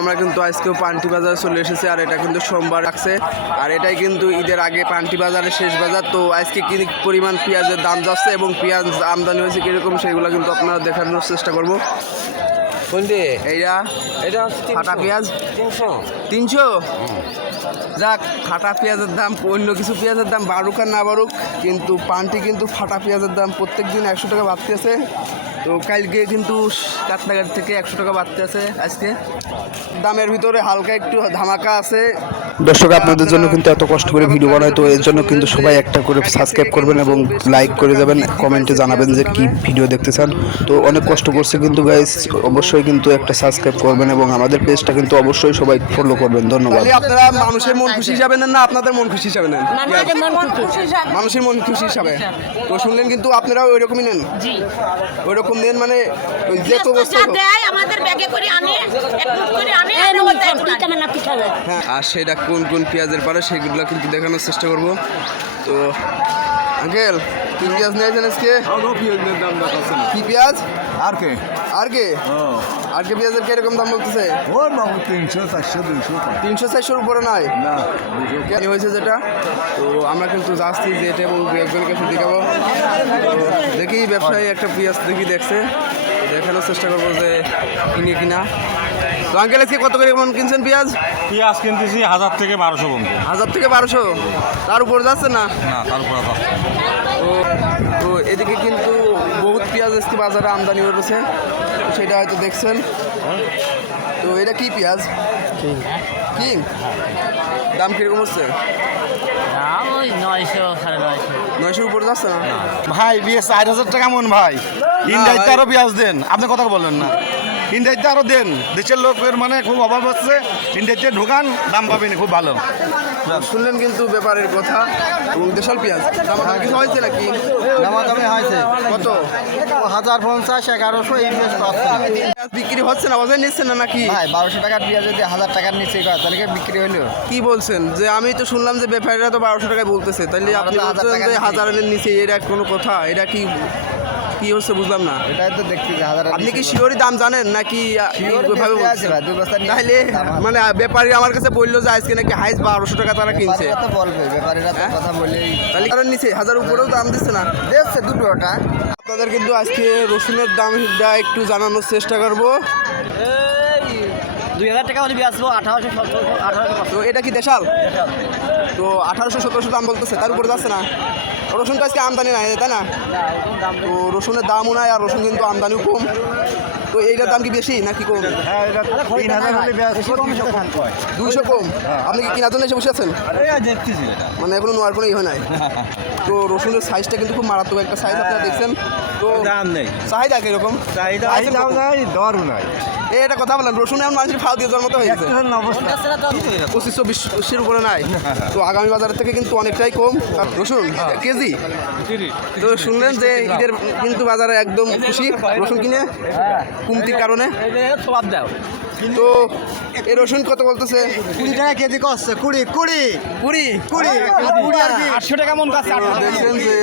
আমরা কিন্তু আজকেও পান্টি বাজারে চলে এসেছি, আর এটা কিন্তু সোমবার রাখছে, আর এটাই কিন্তু ঈদের আগে পান্টি বাজারের শেষ বাজার। তো আজকে কি পরিমাণ পেঁয়াজের দাম যাচ্ছে এবং পেঁয়াজ আমদানি হয়েছে কীরকম সেগুলো কিন্তু আপনারা দেখানোর চেষ্টা করবো। কোনটি? এটা ফাটা পেঁয়াজ 300। যাক, ফাটা পেঁয়াজের দাম অন্য কিছু পেঁয়াজের দাম বাড়ুক আর না বাড়ুক, কিন্তু পান্টি কিন্তু ফাটা পেঁয়াজের দাম প্রত্যেক দিন 100 টাকা বাড়তে আছে। তো কালকে কিন্তু কাটনাঘাট থেকে 100 টাকা বাড়তে আছে। আজকে দামের ভিতরে হালকা একটু ধামাকা আছে। দর্শক, আপনাদের জন্য কিন্তু এত কষ্ট করে ভিডিও বানায়, তো এর জন্য কিন্তু সবাই একটা করে সাবস্ক্রাইব করবেন এবং লাইক করে যাবেন, কমেন্টে জানাবেন যে কি ভিডিও দেখতে চান। তো অনেক কষ্ট করছে কিন্তু গাইস, অবশ্যই কিন্তু একটা সাবস্ক্রাইব করবেন এবং আমাদের পেজটা কিন্তু অবশ্যই সবাই ফলো করবেন। ধন্যবাদ। আপনারা মানুষের মন খুশি হিসাবে নেন না আপনাদের মন খুশি হিসাবে নেন? মানুষের মন খুশি হিসাবে। তো শুনলেন কিন্তু আপনারাও ওই রকমই নেন? জি, ওই রকম নেন, মানে যে তো আমাদের ব্যাগে করে আনে হ্যাঁ। আর সেটা কোন কোন পেঁয়াজের পারে সেগুলো কিন্তু দেখানোর চেষ্টা করব। তো আঙ্কেল, কি পেঁয়াজ নিয়েছেন আজকে? কি পেঁয়াজ? আর কে পেঁয়াজের কিরকম দাম বলতেছে? 300, 400, 200। 300-400 উপরে নয় না কেন হয়েছে যেটা। তো আমরা কিন্তু যাচ্ছি যেটা এবং একজনের কাছে দেখাবো। তো দেখি ব্যবসায়ী একটা পেঁয়াজ দেখছে, দেখানোর চেষ্টা করবো যে কিনে কিনা। তো আঙ্কেল আজকে কত করে কেমন কিনছেন পেঁয়াজ? পেঁয়াজ কিনতেছি 1000 থেকে 1200 পর্যন্ত। 1000 থেকে 1200, তার উপর যাচ্ছে না? না, তারপর তো এদিকে কিন্তু বহুত পেঁয়াজ আজকে বাজারে আমদানি হয়েছে, সেটা হয়তো দেখছেন। তো এটা কি পেঁয়াজ? কিং দাম কিরকম হচ্ছে? 900 উপর যাচ্ছে না ভাই, পেঁয়াজ 4000 টাকা মন ভাই। ইন্ডিয়াতে আরো পেঁয়াজ দেন, আপনি কথা বলেন না। ইন্ডিয়াতে আরো দেন, দেশের লোকের মানে খুব অভাব হচ্ছে। ইন্ডিয়াতে ঢোকান, দাম পাবেন খুব ভালো। শুনলেন কিন্তু ব্যাপারের কথা। দেশাল পেঁয়াজ দাম কিছু হয়েছে নাকি? দামাদামি হয়েছে কত? 1050, 1100 এই পেঁয়াজ পেঁয়াজ বিক্রি হচ্ছে না, বাজারে নিচ্ছেন না নাকি? ভাই 1200 টাকার পেঁয়াজ যদি 1000 টাকার নিচে তাহলে বিক্রি হলো? কি বলছেন? যে আমি তো শুনলাম যে ব্যাপারীরা তো 1200 টাকায় বলতেছে, তাইলে আপনি বলছেন যে 1000-এর নিচে, এটা কোনো কথা? এটা কি হচ্ছে বুঝলাম না। এটাই তো দেখছি যে 1000। আপনি কি শিওরই দাম জানেন নাকি তাহলে? মানে ব্যাপারী আমার কাছে বললো যে আজকে নাকি হাইস 1200 টাকা তারা কিনছে। বলবে ব্যাপারীরা তো কথা বলেই, তাহলে কারণ নিচে 1000 উপরেও দাম দিচ্ছে না, দেখছে দুটোটা। আপনাদের কিন্তু আজকে রসুনের দামটা একটু জানানোর চেষ্টা করবো। 2000 টাকা হলে বেচবো 1800। তো এটা কি দেশাল? তো 1800-1700 দাম বলতেছে, তার উপরে যাচ্ছে না। রসুন তো আজকে আমদানি নাই, তাই না? তো রসুনের দামও নাই, আর রসুন কিন্তু আমদানিও কম। তো এইটার দাম কি বেশি নাকি কম? 200 কম। আপনি কি কেনার জন্য এসে বসে আছেন? মানে এখনো নেওয়ার কোনো হয় নাই। তো রসুনের সাইজটা কিন্তু খুব মারাত্মক একটা সাইজ, আপনারা দেখছেন। তো দাম নেই, চাহিদা কিরকম? দরও নাই। এটা কথা বলেন, রসুন এখন মানুষের ফাও দিয়ে যাওয়ার মতো হয়ে গেছে। 2500-2000 উপরে নাই। তো আগামী বাজারের থেকে কিন্তু অনেকটাই কম রসুন কেজি। তো শুনলেন যে ঈদের কিন্তু বাজারে একদম খুশি রসুন কিনে কমতির কারণে। তো এই রসুন কত বলতেছে? 20 টাকা কেজি কষ্ট। 20 20 আর কি 800 টাকা মন কাছে। দেখছেন যে